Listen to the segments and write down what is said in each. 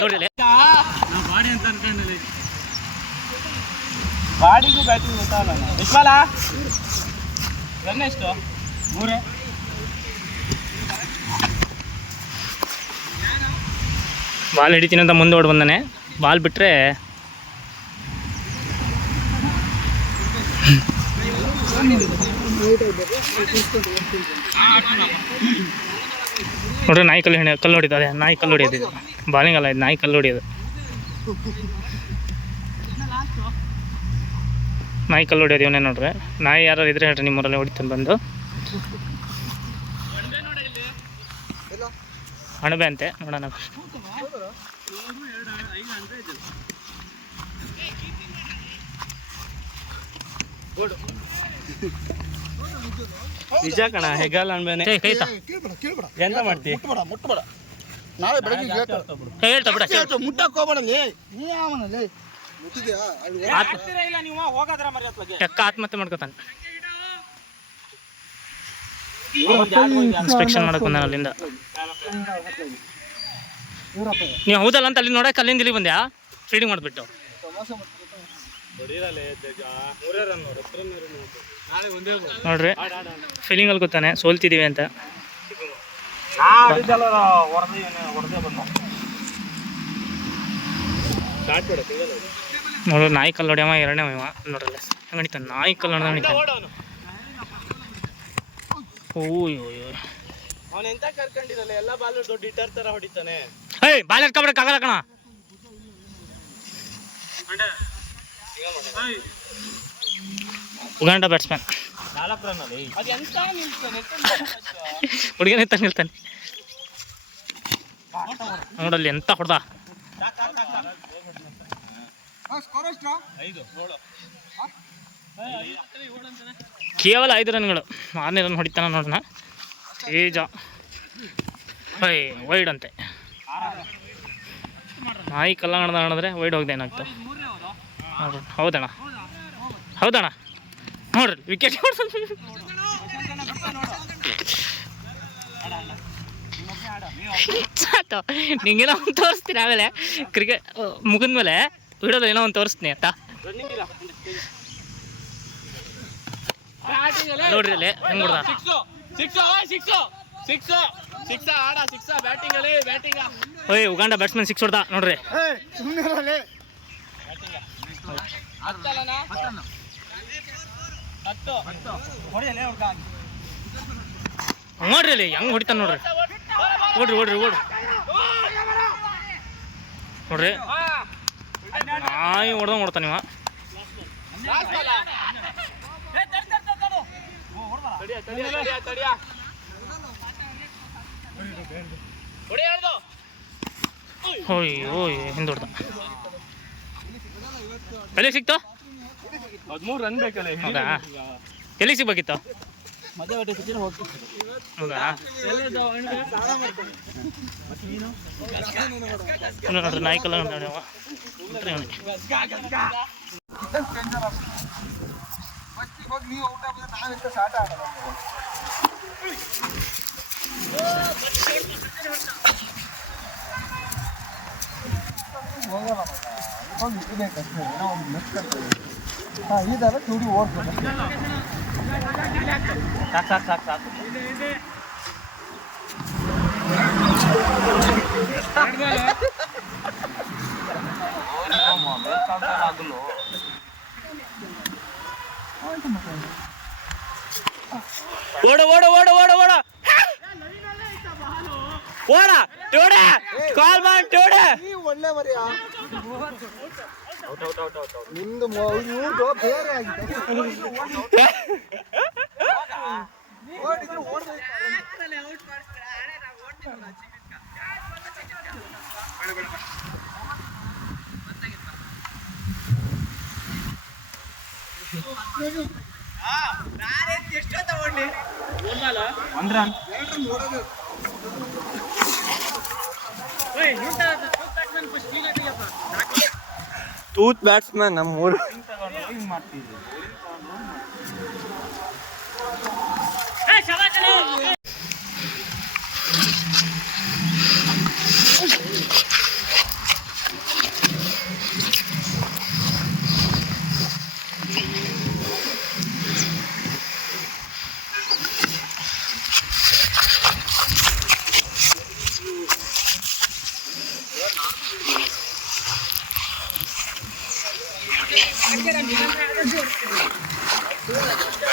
ನೋಡ್ರಿ ಇಲ್ಲಿ. ಬಾಡಿ ಅಂತ ಅನ್ಕೊಂಡಲ್ಲಿ. ಬಾಡಿಗೂ ಬ್ಯಾಟಿಂಗ್ ಗೊತ್ತಾಗಲ್ಲ ವಿಶ್ವಾಲ ರನ್ ಎಷ್ಟು? ಮೂರೇ? ಬಾಲ್ ಹಿಡಿತೀನಿ ಅಂತ ಮುಂದೆ ಓಡ್ ಬಂದಾನೆ. ಬಾಲ್ ಬಿಟ್ಟರೆ ನೋಡ್ರಿ, ನಾಯಿ ಕಲ್ಲು ಹಿಡಿ ಕಲ್ಲು ಹೊಡಿತು ಅದೇ ನಾಯಿ ಕಲ್ಲು ಹೊಡಿಯೋದು ಬಾಲಿಂಗ್ ಅಲ್ಲ ಇದು, ನಾಯಿ ಕಲ್ಲು ಹೊಡಿಯೋದು. ನಾಯಿ ಕಲ್ಲು ಹೊಡಿಯೋದು ಇವನೇ ನೋಡ್ರಿ. ನಾಯಿ ಯಾರು ಇದ್ರೆ ಹೇಳ್ರಿ ನಿಮ್ಮೂರಲ್ಲಿ ಹೊಡಿತಾನೆ ಬಂದು. ಅಣಬೆ ಅಂತೆ, ನೋಡೋಣ ನಿಜ ಕಣ ಹೆಗಲ್ ಅನ್ಬೇನೆ ಎಂತ ಮಾಡ್ತಿ? ಮುಟ್ಬೇಡ ಮುಟ್ಬೇಡ ನಾಳೆ ಬೆಳಗ್ಗೆ ಹೇಳ್ತಾರೆ ಏ, ಹೇಳ್ತಾ ಬಿಡ. ಹೇಳ್ತಾರೆ, ಮುಟ್ಟಕ್ ಹೋಗ್ಬೇಡ ಲೇ ನೀ ಯಾವನಲ್ಲಿ ಮುಟ್ಟಿದ್ಯಾ? ಅಲ್ಲಿ ಇಲ್ಲ ನೀವು ಹೋಗದ್ರ ಮರಿ ಹತ್ಲಾಗೆ ಟಕ್ಕ ಆತ್ಮಹತ್ಯೆ ಮಾಡ್ಕೊತಾನೆ? ಇನ್ಸ್ಪೆಕ್ಷನ್ ಮಾಡಕ್ ಬಂದ ಅಲ್ಲಿಂದ. ನೀವು ಹೌದಲ್ಲ ಅಂತ ಅಲ್ಲಿ ನೋಡಕ್ಕೆ ಅಲ್ಲಿಂದ ಇಲ್ಲಿ ಬಂದ್ಯಾ? ಫೀಡಿಂಗ್ ಮಾಡ್ಬಿಟ್ಟು. ನೋಡ್ರಿ. ಫೀಲಿಂಗ್ ಅಲ್ಲಿ ಗೊತ್ತಾನೆ ಸೋಲ್ತಿದೀವಿ ಅಂತ. ನೋಡ್ರಿ ನಾಯಿ ಕಲ್ಲು ಹೊಡ್ಯವ, ಎರಡನೇ ಇವ. ನೋಡ್ರಲ್ಲ ಹಂಗಣಿತ ನಾಯಿ ಕಲ್ಲು ಹೊಡೆದ ಓಯ್ ಅವನ ಎಂತ ಕರ್ಕೊಂಡಿರಲ್ಲ ಎಲ್ಲ ಬಾಲು ದೊಡ್ಡ ಇಟರ್ ತರ ಹೊಡಿತಾನೆ ಏಯ್ ಬಾಲ್ ಎತ್ಕೊಬಿಡಕ್ಕಾಗಲ್ಲ ಕಣ ಉಗಾಂಡ ಬ್ಯಾಟ್ಸ್ಮನ್ ಅದು ಎಂತ ನಿಲ್ತಾನೆ. ಹುಡುಗನ ನೋಡಲ್ಲಿ ಎಂತ ಹೊಡೆದ. ಕೇವಲ ಐದು ರನ್ಗಳು. ಆರನೇ ರನ್ ಹೊಡಿತಾನ ನೋಡೋಣ ಏಜ ಹೈ ವೈಡ್ ಅಂತೆ. ನಾಯಿ ಕಲ್ಲಂಗಣದ ವೈಡ್ ಹೋಗ್ದೆ ಏನಾಗ್ತದೆ ಹೌದಣ್ಣ. ಹೌದಣ್ಣ. ನೋಡ್ರಿ ವಿಕೆಟ್ ಸಾಕು. ನಿಂಗೇನೋ ಒಂದು ತೋರಿಸ್ತೀನಿ ಆಮೇಲೆ. ಕ್ರಿಕೆಟ್ ಮುಗಿದ್ಮೇಲೆ ವಿಡಿಯೋದಲ್ಲಿ ಏನೋ ಒಂದು ತೋರಿಸ್ತೀನಿ ಆಯ್ತಾ? ರನ್ನಿಂಗ್ ಇಲ್ಲ ನೋಡ್ರಿ ಅಲ್ಲಿ ಹೆಂಗ್ ಹೊಡ್ದ? Six six six six six ಆಡ ಸಿಕ್ಸ ಬ್ಯಾಟಿಂಗ್ ಅಲ್ಲಿ ಬ್ಯಾಟಿಂಗ್ ಓಯ್ ಉಗಾಂಡ ಬ್ಯಾಟ್ಸ್ಮನ್ ಸಿಕ್ಸ್ ಹೊಡ್ದ ನೋಡ್ರಿ ನೋಡ್ರಿ ಅಲ್ಲಿ, ಹೆಂಗ್ ಹೊಡಿತಾನ ನೋಡ್ರಿ. ಓಡ್ರಿ ಓಡ್ರಿ ಓಡ್ರಿ. ನೋಡ್ರಿ. ನಾಯಿ ಹೊಡ್ದಂಗ್ ಹೊಡ್ತಾನ ನೀವ ಓಯ್ ಓಯ್, ಹಿಂದೆ ಹೊಡ್ದ. ಎಲ್ಲಿ ಸಿಕ್ತು? ಹದಿಮೂರು ರನ್ ಬೇಕಲ್ಲ ಹೌದಾ? ಎಲ್ಲಿ ಸಿಗ್ಬೇಕಿತ್ತು? ಮದುವೆ ಹೊಟ್ಟೆ ಸಿಕ್ಕಿದ್ರೆ ಹೋಗ್ತಿತ್ತು ಹೌದಾ? ನೋಡ್ರಿ ನಾಯಿ ಕಲ್ಲ ನೋಡ್ರಿ ಅವ ನೋಡ್ರಿ ಅವ್ನಿಗೆ. ಹೋಗಿ ನೀವು ಔಟ್ ಆಗ್ಬಿಟ್ರೆ ನಾವೆಂತ ಸಾಟ ಆಡಲ್ಲ ಹೋಗಲ್ಲ. ಹೋಗಿ ಏನೋ ಒಂದು ಹಾಂ ಈ ಥರ ಚೂಡಿ ಓಡ್ಬೇಕು ಸಾಕು ಸಾಕು ಸಾಕು ಸಾಕು ಓಡ ಓಡ ಓಡ ಓಡ ಓಡ ಓಡ ಟೋಡ ಕಾಲ್ ಮಾಡಿ ಟೋಡ ನೀವು ಒಳ್ಳೆ ಮರಿಯಾ ನಿಮ್ದು ನಿಮ್ಮ ಇವ್ರ್ದು ಬೇರೆ ಆಗಿದೆ ಒಂದ್ ರನ್ ಟೂತ್ ಬ್ಯಾಟ್ಸ್ಮನ್ ನಮ್ಮ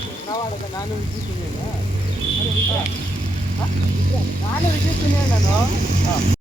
ಮಾಡ್ತಿದ್ವಿ ನಾನು ವಿದ್ಯುತ್ ನಾನು ವಿದ್ಯುತ್ ನಾನು